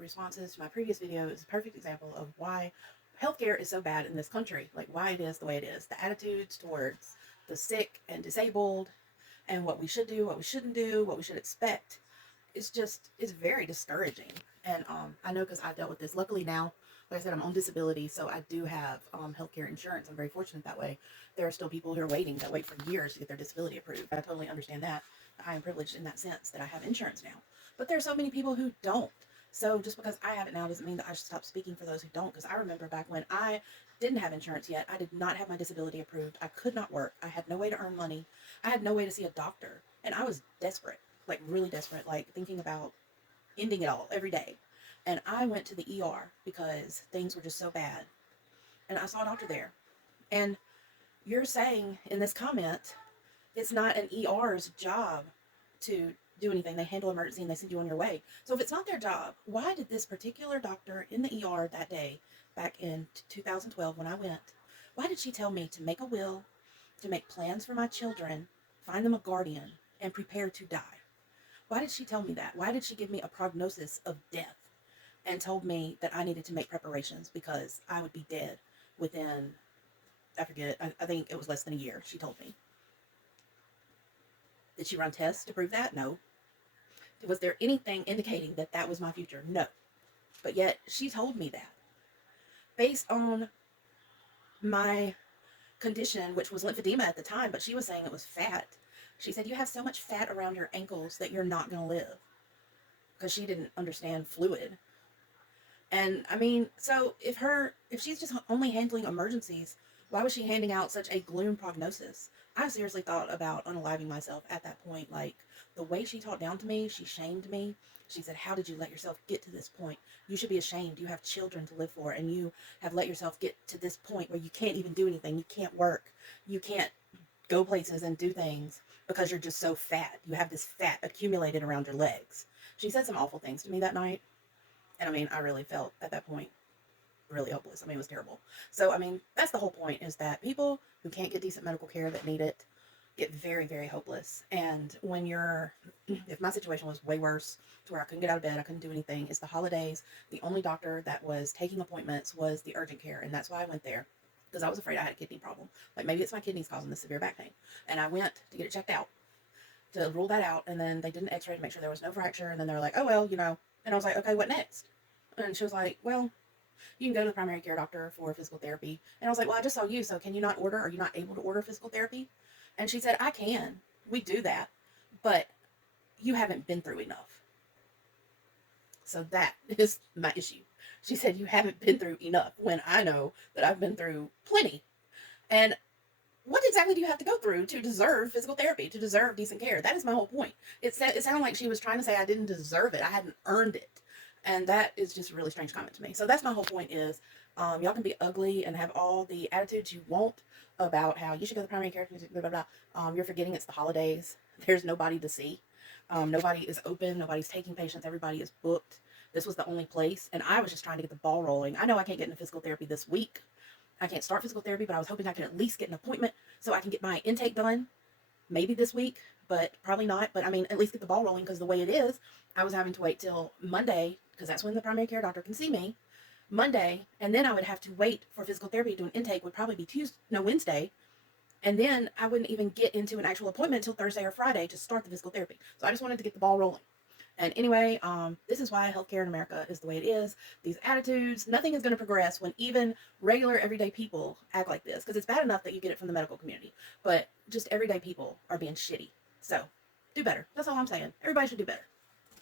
responses to my previous video is a perfect example of why healthcare is so bad in this country, like why it is the way it is. The attitudes towards the sick and disabled and what we should do, what we shouldn't do, what we should expect. It's very discouraging. And I know because I've dealt with this. Luckily now, like I said, I'm on disability, so I do have healthcare insurance. I'm very fortunate that way. There are still people who are waiting that wait for years to get their disability approved. I totally understand that. I am privileged in that sense that I have insurance now. But there are so many people who don't. So just because I have it now doesn't mean that I should stop speaking for those who don't. Because I remember back when I didn't have insurance yet, I did not have my disability approved. I could not work. I had no way to earn money. I had no way to see a doctor. And I was desperate, like really desperate, like thinking about ending it all every day. And I went to the ER because things were just so bad. And I saw a doctor there. And you're saying in this comment, it's not an ER's job to do anything. They handle emergency and they send you on your way. So if it's not their job, why did this particular doctor in the ER that day, back in 2012 when I went, why did she tell me to make a will, to make plans for my children, find them a guardian, and prepare to die? Why did she tell me that? Why did she give me a prognosis of death and told me that I needed to make preparations because I would be dead within, I forget, I think it was less than a year, she told me. Did she run tests to prove that? No. Was there anything indicating that that was my future? No. But yet she told me that based on my condition, which was lymphedema at the time, but she was saying it was fat. She said, you have so much fat around your ankles that you're not going to live, because she didn't understand fluid. And I mean, so if she's just only handling emergencies, why was she handing out such a gloom prognosis? I seriously thought about unaliving myself at that point. Like, the way she talked down to me, she shamed me. She said, how did you let yourself get to this point? You should be ashamed. You have children to live for, and you have let yourself get to this point where you can't even do anything. You can't work. You can't go places and do things because you're just so fat. You have this fat accumulated around your legs. She said some awful things to me that night. And I mean, I really felt at that point really hopeless. I mean, it was terrible. So, I mean, that's the whole point, is that people who can't get decent medical care that need it get very, very hopeless. And when if my situation was way worse to where I couldn't get out of bed, I couldn't do anything, it's the holidays. The only doctor that was taking appointments was the urgent care. And that's why I went there, because I was afraid I had a kidney problem. Like, maybe it's my kidneys causing the severe back pain. And I went to get it checked out to rule that out. And then they did an x-ray to make sure there was no fracture. And then they were like, oh, well, and I was like, okay, what next? And she was like, well, you can go to the primary care doctor for physical therapy. And I was like, well, I just saw you, so can you not order? Are you not able to order physical therapy? And she said, I can. We do that. But you haven't been through enough. So that is my issue. She said, you haven't been through enough, when I know that I've been through plenty. And what exactly do you have to go through to deserve physical therapy, to deserve decent care? That is my whole point. It sounded like she was trying to say I didn't deserve it. I hadn't earned it. And that is just a really strange comment to me. So that's my whole point, is y'all can be ugly and have all the attitudes you want about how you should go to the primary care, blah, blah, blah. You're forgetting it's the holidays. There's nobody to see. Nobody is open. Nobody's taking patients. Everybody is booked. This was the only place. And I was just trying to get the ball rolling. I know I can't get into physical therapy this week. I can't start physical therapy, but I was hoping I could at least get an appointment so I can get my intake done. Maybe this week, but probably not. But I mean, at least get the ball rolling, because the way it is, I was having to wait till Monday, because that's when the primary care doctor can see me, Monday, and then I would have to wait for physical therapy to do an intake, would probably be Wednesday, and then I wouldn't even get into an actual appointment until Thursday or Friday to start the physical therapy. So I just wanted to get the ball rolling. And anyway, this is why healthcare in America is the way it is. These attitudes, nothing is going to progress when even regular everyday people act like this. Because it's bad enough that you get it from the medical community, but just everyday people are being shitty. So do better. That's all I'm saying. Everybody should do better.